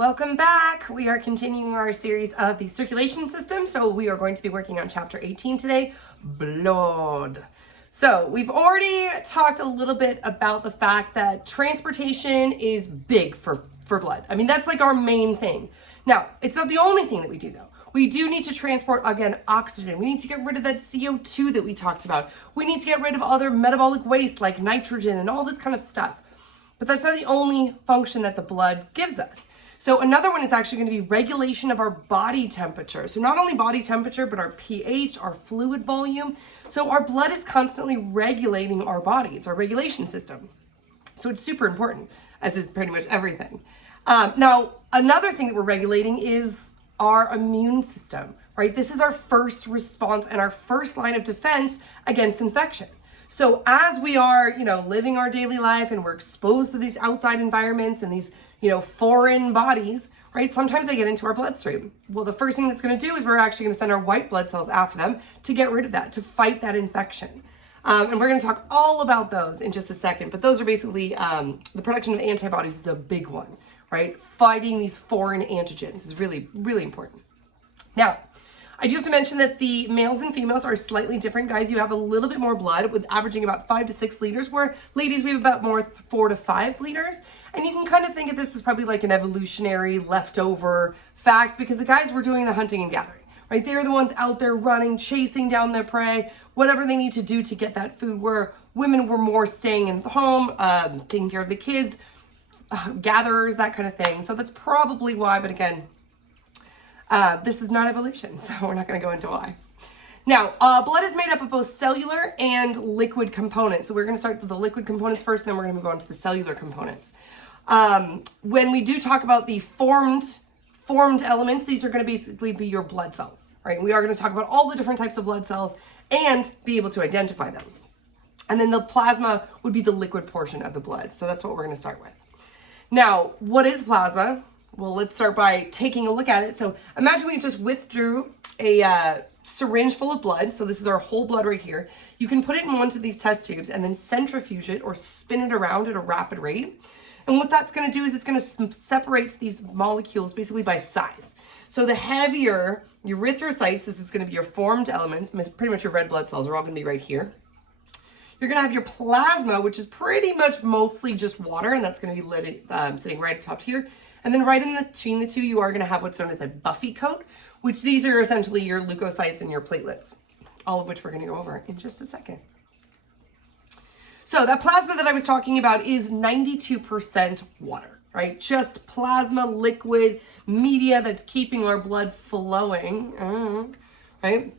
Welcome back. We are continuing our series of the circulation system. So we are going to be working on chapter 18 today, blood. So we've already talked a little bit about the fact that transportation is big for blood. I mean, that's like our main thing. Now, it's not the only thing that we do though. We do need to transport, again, oxygen. We need to get rid of that CO2 that we talked about. We need to get rid of other metabolic waste like nitrogen and all this kind of stuff. But that's not the only function that the blood gives us. So another one is actually going to be regulation of our body temperature. So not only body temperature, but our pH, our fluid volume. So our blood is constantly regulating our body. It's our regulation system. So it's super important, as is pretty much everything. Now, another thing that we're regulating is our immune system, right? This is our first response and our first line of defense against infection. So as we are, living our daily life and we're exposed to these outside environments and these, foreign bodies, right? Sometimes they get into our bloodstream. Well, the first thing that's going to do is we're actually going to send our white blood cells after them to get rid of that, to fight that infection. And we're going to talk all about those in just a second. But those are basically, the production of antibodies is a big one, right? Fighting these foreign antigens is really, really important. Now, I do have to mention that the males and females are slightly different. Guys, you have a little bit more blood with averaging about 5 to 6 liters, where ladies, we have about more 4 to 5 liters. And you can kind of think of this as probably like an evolutionary leftover fact, because the guys were doing the hunting and gathering, right? They're the ones out there running, chasing down their prey, whatever they need to do to get that food, where women were more staying in the home, taking care of the kids, gatherers, that kind of thing. So that's probably why, but again, this is not evolution, so we're not going to go into why. Now, blood is made up of both cellular and liquid components. So we're going to start with the liquid components first, then we're going to move on to the cellular components. When we do talk about the formed elements, these are going to basically be your blood cells, right? We are going to talk about all the different types of blood cells and be able to identify them. And then the plasma would be the liquid portion of the blood. So that's what we're going to start with. Now, what is plasma? Well, let's start by taking a look at it. So imagine we just withdrew a syringe full of blood. So this is our whole blood right here. You can put it in one of these test tubes and then centrifuge it or spin it around at a rapid rate. And what that's going to do is it's going to separate these molecules basically by size. So the heavier your erythrocytes, this is going to be your formed elements, pretty much your red blood cells are all going to be right here. You're going to have your plasma, which is pretty much mostly just water, and that's going to be sitting right up here. And then right in between the two, you are going to have what's known as a buffy coat, which these are essentially your leukocytes and your platelets, all of which we're going to go over in just a second. So that plasma that I was talking about is 92% water, right? Just plasma, liquid, media that's keeping our blood flowing, right?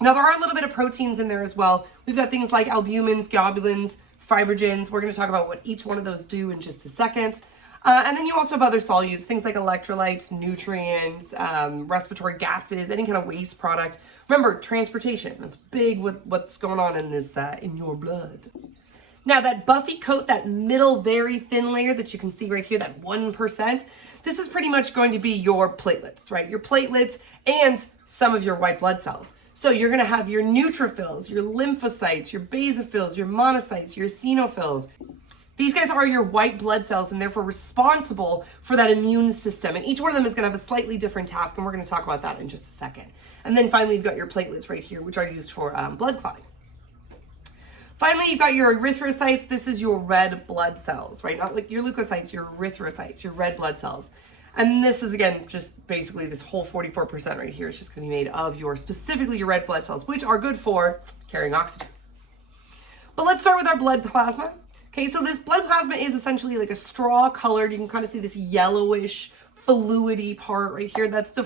Now, there are a little bit of proteins in there as well. We've got things like albumins, globulins, fibrogens. We're going to talk about what each one of those do in just a second. And then you also have other solutes, things like electrolytes, nutrients, respiratory gases, any kind of waste product. Remember, transportation, that's big with what's going on in this, in your blood. Now that buffy coat, that middle very thin layer that you can see right here, that 1%, this is pretty much going to be your platelets, right? Your platelets and some of your white blood cells. So you're going to have your neutrophils, your lymphocytes, your basophils, your monocytes, your eosinophils. These guys are your white blood cells and therefore responsible for that immune system. And each one of them is going to have a slightly different task, and we're going to talk about that in just a second. And then finally, you've got your platelets right here, which are used for blood clotting. Finally, you've got your erythrocytes. This is your red blood cells, right? Not like your leukocytes, your erythrocytes, your red blood cells. And this is, again, just basically this whole 44% right here is just going to be made of specifically your red blood cells, which are good for carrying oxygen. But let's start with our blood plasma. Okay, so this blood plasma is essentially like a straw colored. You can kind of see this yellowish, fluidy part right here. That's the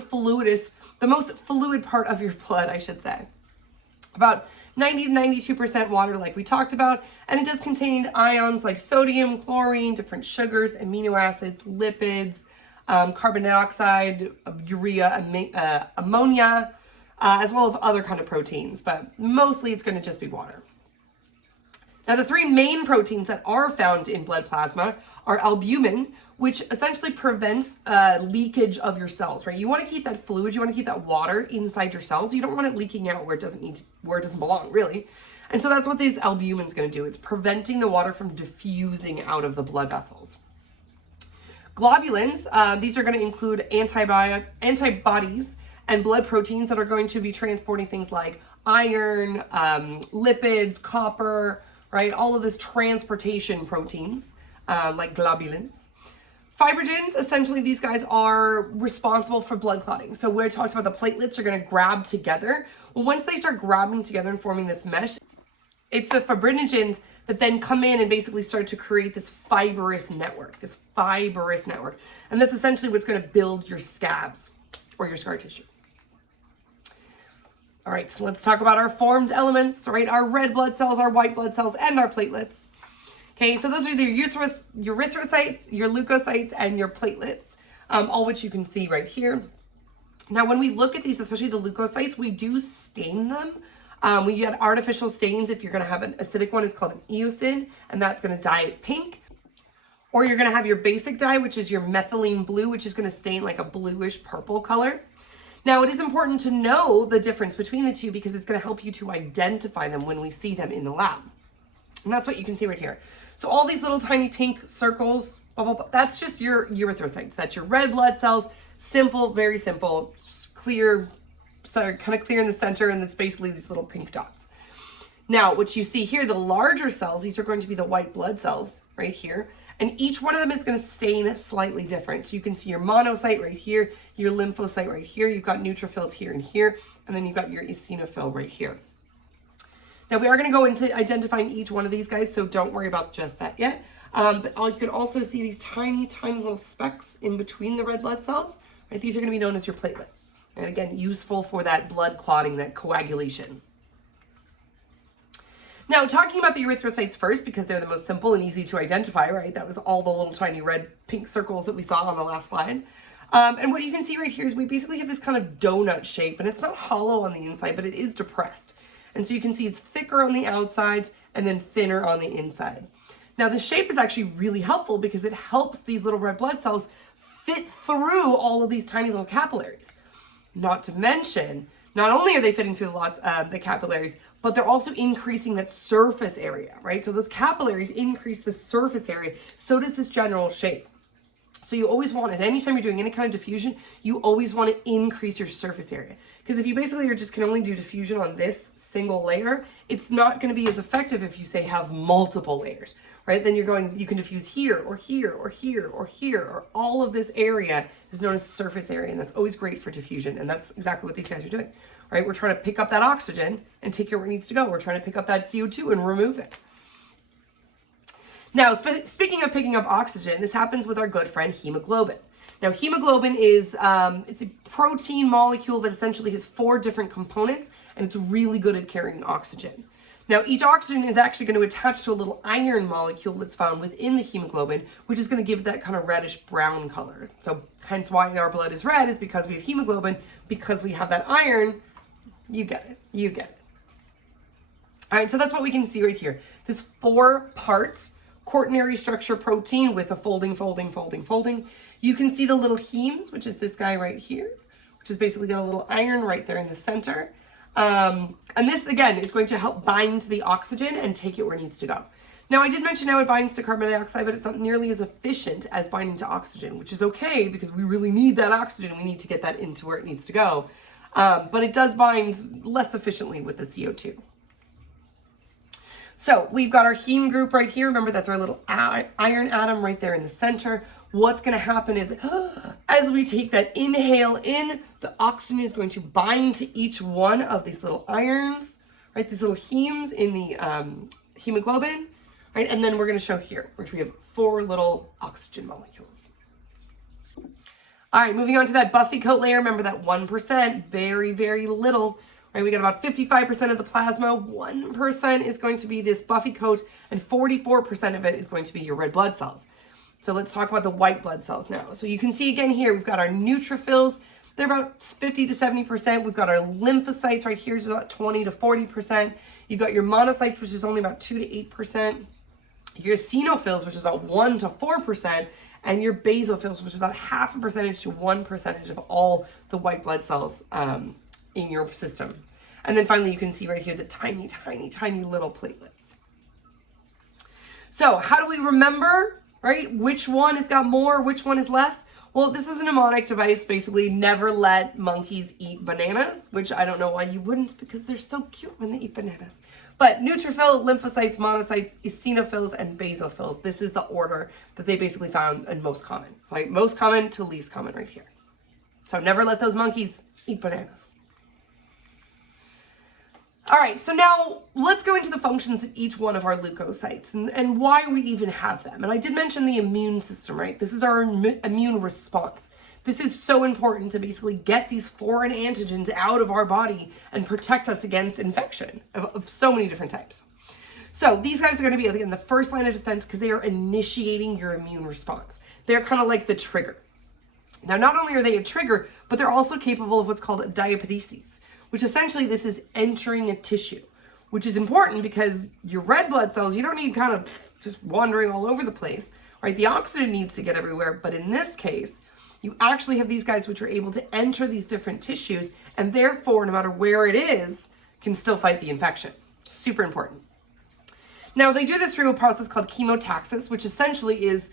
most fluid part of your blood, I should say. About 90 to 92% water, like we talked about, and it does contain ions like sodium, chlorine, different sugars, amino acids, lipids, carbon dioxide, urea, ammonia, as well as other kind of proteins, but mostly it's going to just be water. Now, the three main proteins that are found in blood plasma are albumin, which essentially prevents leakage of your cells, right? You want to keep that fluid, you want to keep that water inside your cells. You don't want it leaking out where it doesn't belong, really. And so that's what this albumin is going to do. It's preventing the water from diffusing out of the blood vessels. Globulins, these are going to include antibodies and blood proteins that are going to be transporting things like iron, lipids, copper, right? All of this transportation proteins, like globulins. Fibrogens, essentially these guys are responsible for blood clotting. So where I talked about the platelets are going to grab together. Well, once they start grabbing together and forming this mesh, it's the fibrinogens that then come in and basically start to create this fibrous network. And that's essentially what's going to build your scabs or your scar tissue. All right, so let's talk about our formed elements, right? Our red blood cells, our white blood cells, and our platelets. Okay, so those are your erythrocytes, your leukocytes, and your platelets, all which you can see right here. Now, when we look at these, especially the leukocytes, we do stain them. We get artificial stains. If you're going to have an acidic one, it's called an eosin, and that's going to dye it pink. Or you're going to have your basic dye, which is your methylene blue, which is going to stain like a bluish purple color. Now, it is important to know the difference between the two because it's going to help you to identify them when we see them in the lab. And that's what you can see right here. So all these little tiny pink circles, blah, blah, blah, that's just your erythrocytes. That's your red blood cells. Simple, very simple, clear, so kind of clear in the center, and it's basically these little pink dots. Now, what you see here, the larger cells, these are going to be the white blood cells right here. And each one of them is going to stain slightly different. So you can see your monocyte right here, your lymphocyte right here. You've got neutrophils here and here, and then you've got your eosinophil right here. Now, we are going to go into identifying each one of these guys, so don't worry about just that yet. But you can also see these tiny, tiny little specks in between the red blood cells. Right? These are going to be known as your platelets. And again, useful for that blood clotting, that coagulation. Now, talking about the erythrocytes first, because they're the most simple and easy to identify, right? That was all the little tiny red pink circles that we saw on the last slide. And what you can see right here is we basically have this kind of donut shape, and it's not hollow on the inside, but it is depressed. And so you can see it's thicker on the outsides and then thinner on the inside. Now, the shape is actually really helpful because it helps these little red blood cells fit through all of these tiny little capillaries. Not to mention, not only are they fitting through the capillaries, but they're also increasing that surface area, right? So those capillaries increase the surface area. So does this general shape. So you always want, at any time you're doing any kind of diffusion, you always want to increase your surface area. Because if you basically can only do diffusion on this single layer, it's not going to be as effective if you say have multiple layers, right? Then you can diffuse here or here or here or here, or all of this area is known as surface area, and that's always great for diffusion. And that's exactly what these guys are doing, right? We're trying to pick up that oxygen and take it where it needs to go. We're trying to pick up that CO2 and remove it. Now, speaking of picking up oxygen, this happens with our good friend hemoglobin. Now, hemoglobin is it's a protein molecule that essentially has 4 different components, and it's really good at carrying oxygen. Now, each oxygen is actually going to attach to a little iron molecule that's found within the hemoglobin, which is going to give that kind of reddish brown color. So hence why our blood is red, is because we have hemoglobin, because we have that iron. You get it. You get it. All right, so that's what we can see right here. This 4-part quaternary structure protein with a folding. You can see the little hemes, which is this guy right here, which is basically got a little iron right there in the center. And this, again, is going to help bind to the oxygen and take it where it needs to go. Now, I did mention how it binds to carbon dioxide, but it's not nearly as efficient as binding to oxygen, which is okay because we really need that oxygen. We need to get that into where it needs to go. But it does bind less efficiently with the CO2. So we've got our heme group right here. Remember, that's our little iron atom right there in the center. What's going to happen is as we take that inhale in, the oxygen is going to bind to each one of these little irons, right? These little hemes in the hemoglobin, right? And then we're going to show here, which we have 4 little oxygen molecules. All right, moving on to that buffy coat layer. Remember that 1%, very, very little, right? We got about 55% of the plasma. 1% is going to be this buffy coat, and 44% of it is going to be your red blood cells. So let's talk about the white blood cells now. So you can see again here, we've got our neutrophils. They're about 50 to 70%. We've got our lymphocytes right here, is about 20 to 40%. You've got your monocytes, which is only about 2 to 8%. Your eosinophils, which is about 1 to 4%. And your basophils, which is about 0.5% to 1% of all the white blood cells in your system. And then finally, you can see right here the tiny, tiny, tiny little platelets. So how do we remember right? Which one has got more, which one is less? Well, this is a mnemonic device, basically never let monkeys eat bananas, which I don't know why you wouldn't, because they're so cute when they eat bananas. But neutrophil, lymphocytes, monocytes, eosinophils, and basophils. This is the order that they basically found in most common, right? Most common to least common right here. So never let those monkeys eat bananas. All right, so now let's go into the functions of each one of our leukocytes and why we even have them. And I did mention the immune system, right? This is our immune response. This is so important to basically get these foreign antigens out of our body and protect us against infection of so many different types. So these guys are going to be in the first line of defense because they are initiating your immune response. They're kind of like the trigger. Now, not only are they a trigger, but they're also capable of what's called diapedesis, which essentially this is entering a tissue, which is important because your red blood cells, you don't need kind of just wandering all over the place, right? The oxygen needs to get everywhere, but in this case, you actually have these guys which are able to enter these different tissues and therefore, no matter where it is, can still fight the infection. Super important. Now, they do this through a process called chemotaxis, which essentially is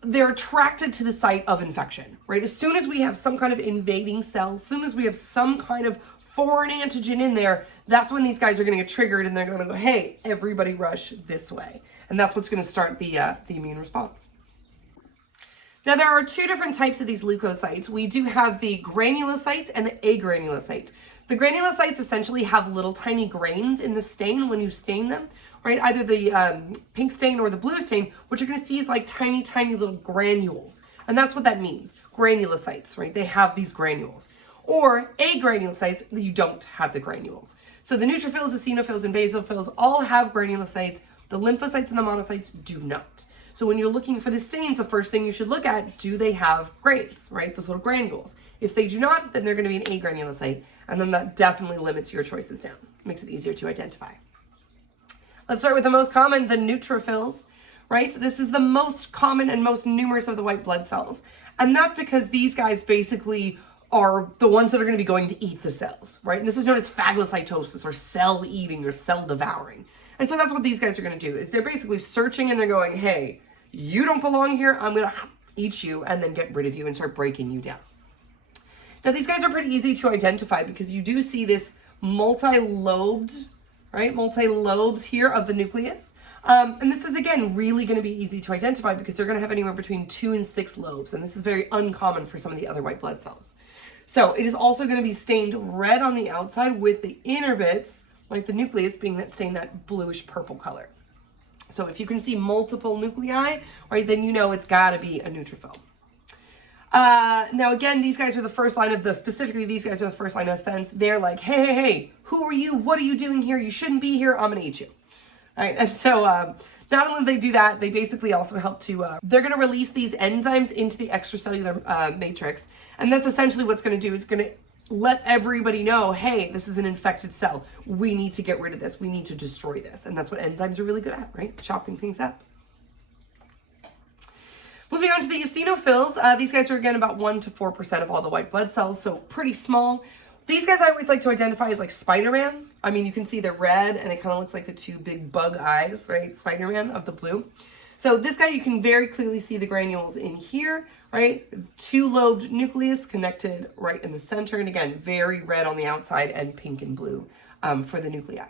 they're attracted to the site of infection, right? As soon as we have some kind of invading cell, as soon as we have some kind of foreign antigen in there, that's when these guys are going to get triggered and they're going to go, hey, everybody rush this way. And that's what's going to start the immune response. Now, there are two different types of these leukocytes. We do have the granulocytes and the agranulocytes. The granulocytes essentially have little tiny grains in the stain when you stain them, right? Either the pink stain or the blue stain. What you're going to see is like tiny, tiny little granules. And that's what that means, granulocytes, right? They have these granules. Or agranulocytes, you don't have the granules. So the neutrophils, eosinophils, and basophils all have granulocytes. The lymphocytes and the monocytes do not. So when you're looking for the stains, the first thing you should look at, do they have grains, right? Those little granules. If they do not, then they're going to be an agranulocyte. And then that definitely limits your choices down. Makes it easier to identify. Let's start with the most common, the neutrophils, right? So this is the most common and most numerous of the white blood cells. And that's because these guys basically are the ones that are going to be going to eat the cells, right? And this is known as phagocytosis or cell eating or cell devouring. And so that's what these guys are going to do, is they're basically searching and they're going, hey, you don't belong here. I'm going to eat you and then get rid of you and start breaking you down. Now, these guys are pretty easy to identify because you do see this multi-lobed, right? Multi-lobes here of the nucleus. And this is, again, really going to be easy to identify because they're going to have anywhere between 2 and 6 lobes. And this is very uncommon for some of the other white blood cells. So it is also going to be stained red on the outside with the inner bits, like the nucleus, being that stained that bluish purple color. So if you can see multiple nuclei, right, then you know it's got to be a neutrophil. Now, again, these guys are the first line of specifically these guys are the first line of defense. They're like, hey, hey, hey, who are you? What are you doing here? You shouldn't be here. I'm going to eat you. All right, and so not only do they do that, they basically also help to, they're going to release these enzymes into the extracellular matrix. And that's essentially what's going to do, is going to let everybody know, hey, this is an infected cell. We need to get rid of this. We need to destroy this. And that's what enzymes are really good at, right? Chopping things up. Moving on to the eosinophils. These guys are, again, about 1 to 4% of all the white blood cells, so pretty small. These guys I always like to identify as like Spider-Man. I mean, you can see they're red, and it kind of looks like the 2 big bug eyes, right? Spider-Man of the blue. So this guy, you can very clearly see the granules in here, right? 2-lobed nucleus connected right in the center. And again, very red on the outside and pink and blue for the nuclei.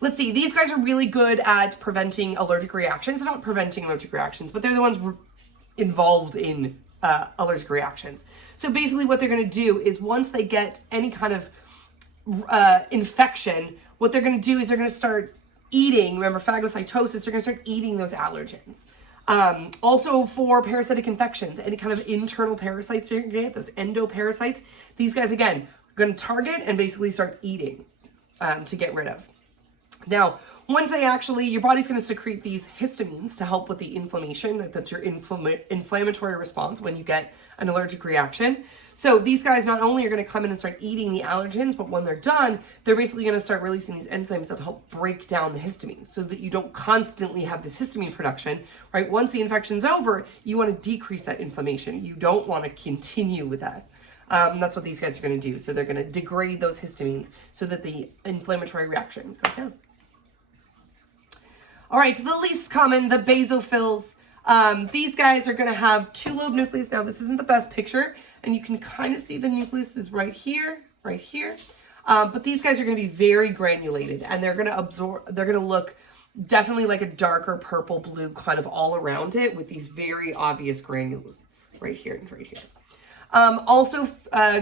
Let's see, these guys are really good at preventing allergic reactions. Not preventing allergic reactions, but they're the ones involved in allergic reactions. So basically what they're going to do is once they get any kind of infection, what they're going to do is they're going to start eating, remember phagocytosis, they're going to start eating those allergens. Also for parasitic infections, any kind of internal parasites you're going to get, those endoparasites, these guys, again, are going to target and basically start eating to get rid of. Now, once they actually, your body's going to secrete these histamines to help with the inflammation. That's your inflammatory response when you get an allergic reaction. So these guys not only are going to come in and start eating the allergens, but when they're done, they're basically going to start releasing these enzymes that help break down the histamines so that you don't constantly have this histamine production, right? Once the infection's over, you want to decrease that inflammation. You don't want to continue with that. That's what these guys are going to do. So they're going to degrade those histamines so that the inflammatory reaction goes down. All right, so the least common, the basophils. These guys are going to have 2-lobe nucleus. Now, this isn't the best picture, and you can kind of see the nucleus is right here, right here. But these guys are going to be very granulated, and they're going to absorb, they're going to look definitely like a darker purple blue kind of all around it with these very obvious granules right here and right here. Also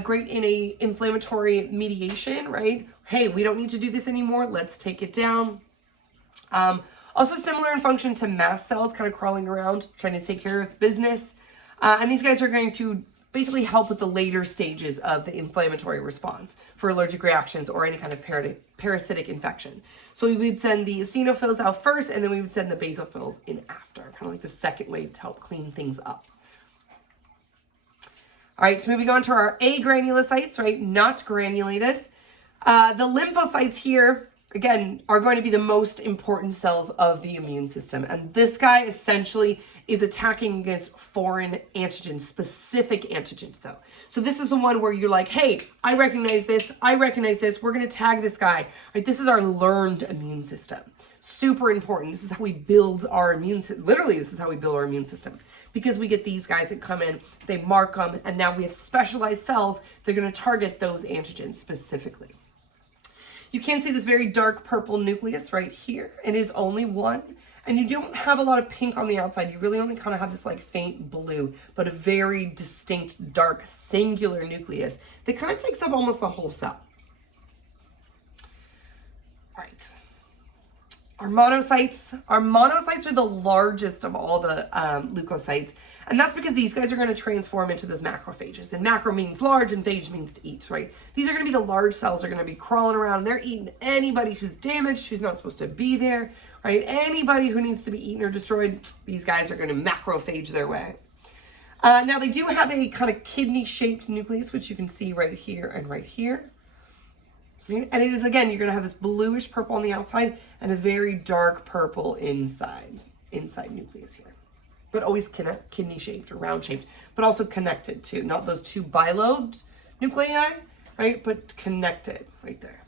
great in a inflammatory mediation, right? Hey, we don't need to do this anymore. Let's take it down. Also similar in function to mast cells kind of crawling around, trying to take care of business. And these guys are going to basically help with the later stages of the inflammatory response for allergic reactions or any kind of parasitic infection. So we would send the eosinophils out first, and then we would send the basophils in after, kind of like the second wave to help clean things up. All right, so moving on to our agranulocytes, right, not granulated. The lymphocytes here, again, are going to be the most important cells of the immune system. And this guy essentially is attacking against foreign antigens, specific antigens though. So this is the one where you're like, hey, I recognize this, we're gonna tag this guy, right? This is our learned immune system. Super important. This is how we build our immune system. Literally, this is how we build our immune system. Because we get these guys that come in, they mark them, and now we have specialized cells that are gonna target those antigens specifically. You can see this very dark purple nucleus right here. It is only one. And you don't have a lot of pink on the outside. You really only kind of have this like faint blue, but a very distinct dark singular nucleus that kind of takes up almost the whole cell. All right. Our monocytes are the largest of all the leukocytes. And that's because these guys are going to transform into those macrophages. And macro means large and phage means to eat, right? These are going to be the large cells that are going to be crawling around. They're eating anybody who's damaged, who's not supposed to be there, right? Anybody who needs to be eaten or destroyed, these guys are going to macrophage their way. Now, they do have a kind of kidney-shaped nucleus, which you can see right here and right here. Right? And it is, again, you're going to have this bluish purple on the outside and a very dark purple inside nucleus here. But always kidney-shaped or round-shaped, but also connected to, not those two bilobed nuclei, right? But connected right there.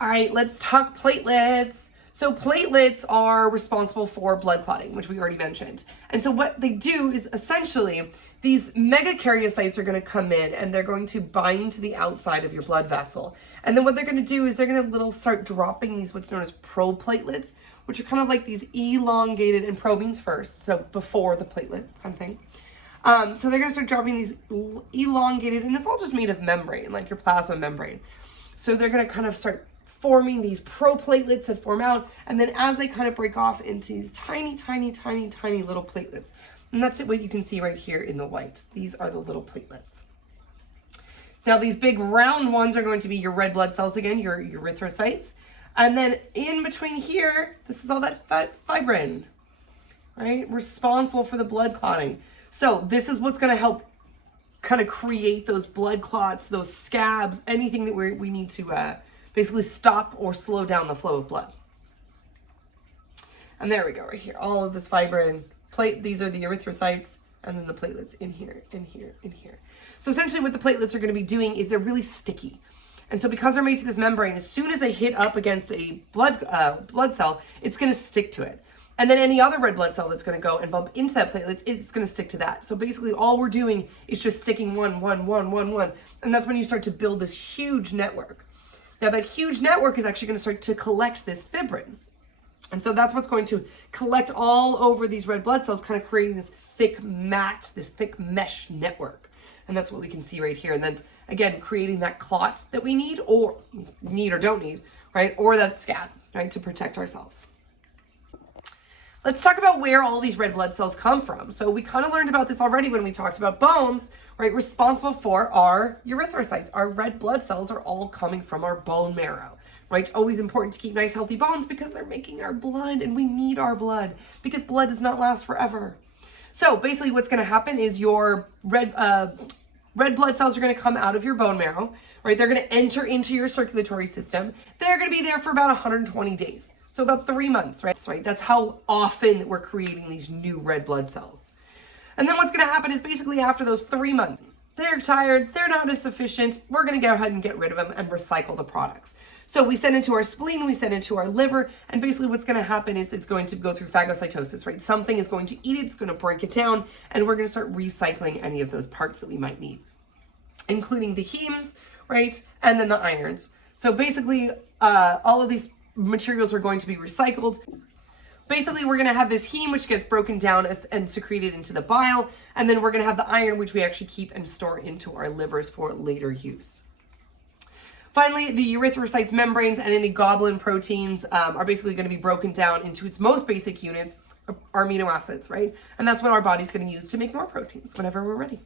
All right, let's talk platelets. So platelets are responsible for blood clotting, which we already mentioned. And so what they do is essentially these megakaryocytes are going to come in and they're going to bind to the outside of your blood vessel. And then what they're going to do is they're going to start dropping these what's known as proplatelets, which are kind of like these elongated, and pro means first, so before the platelet kind of thing. So they're going to start dropping these elongated, and it's all just made of membrane, like your plasma membrane. So they're going to kind of start forming these proplatelets that form out, and then as they kind of break off into these tiny, tiny, tiny, tiny little platelets. And that's what you can see right here in the white. These are the little platelets. Now these big round ones are going to be your red blood cells again, your erythrocytes. And then in between here, this is all that fibrin, right? Responsible for the blood clotting. So this is what's going to help kind of create those blood clots, those scabs, anything that we need to basically stop or slow down the flow of blood. And there we go, right here. All of this fibrin, these are the erythrocytes, and then the platelets in here, in here, in here. So essentially what the platelets are going to be doing is they're really sticky. And so because they're made to this membrane, as soon as they hit up against a blood cell, it's going to stick to it. And then any other red blood cell that's going to go and bump into that platelet, it's going to stick to that. So basically all we're doing is just sticking one. And that's when you start to build this huge network. Now that huge network is actually going to start to collect this fibrin. And so that's what's going to collect all over these red blood cells, kind of creating this thick mat, this thick mesh network. And that's what we can see right here. And then again, creating that clot that we need or don't need, right? Or that scab, right? To protect ourselves. Let's talk about where all these red blood cells come from. So we kind of learned about this already when we talked about bones, right? Responsible for our erythrocytes. Our red blood cells are all coming from our bone marrow, right? Always important to keep nice, healthy bones because they're making our blood, and we need our blood because blood does not last forever. So basically what's going to happen is your red blood cells are going to come out of your bone marrow, right? They're going to enter into your circulatory system. They're going to be there for about 120 days. So about 3 months, right? That's how often we're creating these new red blood cells. And then what's going to happen is basically after those 3 months, they're tired, they're not as sufficient. We're going to go ahead and get rid of them and recycle the products. So we send it to our spleen, we send it to our liver, and basically what's going to happen is it's going to go through phagocytosis, right? Something is going to eat it, it's going to break it down, and we're going to start recycling any of those parts that we might need, including the hemes, right? And then the irons. So basically, all of these materials are going to be recycled. Basically, we're going to have this heme, which gets broken down and secreted into the bile, and then we're going to have the iron, which we actually keep and store into our livers for later use. Finally, the erythrocytes, membranes, and any globulin proteins are basically going to be broken down into its most basic units, our amino acids, right? And that's what our body's going to use to make more proteins whenever we're ready.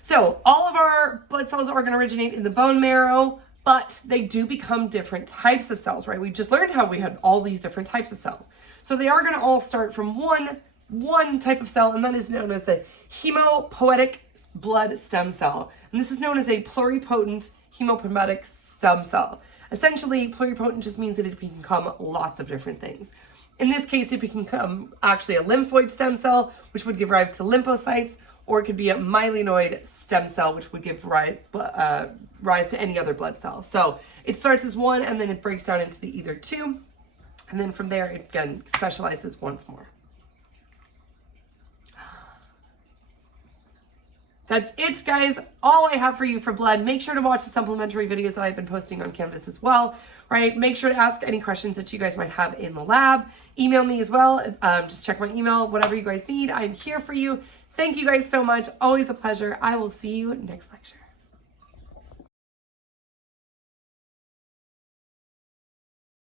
So all of our blood cells are going to originate in the bone marrow, but they do become different types of cells, right? We just learned how we had all these different types of cells. So they are going to all start from one type of cell, and that is known as the hemopoietic blood stem cell. And this is known as a pluripotent hemopoietic stem cell. Essentially, pluripotent just means that it can become lots of different things. In this case, it can become actually a lymphoid stem cell, which would give rise to lymphocytes, or it could be a myelinoid stem cell, which would give rise to any other blood cell. So it starts as one, and then it breaks down into the either two, and then from there, it again specializes once more. That's it, guys. All I have for you for blood. Make sure to watch the supplementary videos that I've been posting on Canvas as well, right? Make sure to ask any questions that you guys might have in the lab. Email me as well. Just check my email, whatever you guys need. I'm here for you. Thank you guys so much. Always a pleasure. I will see you next lecture.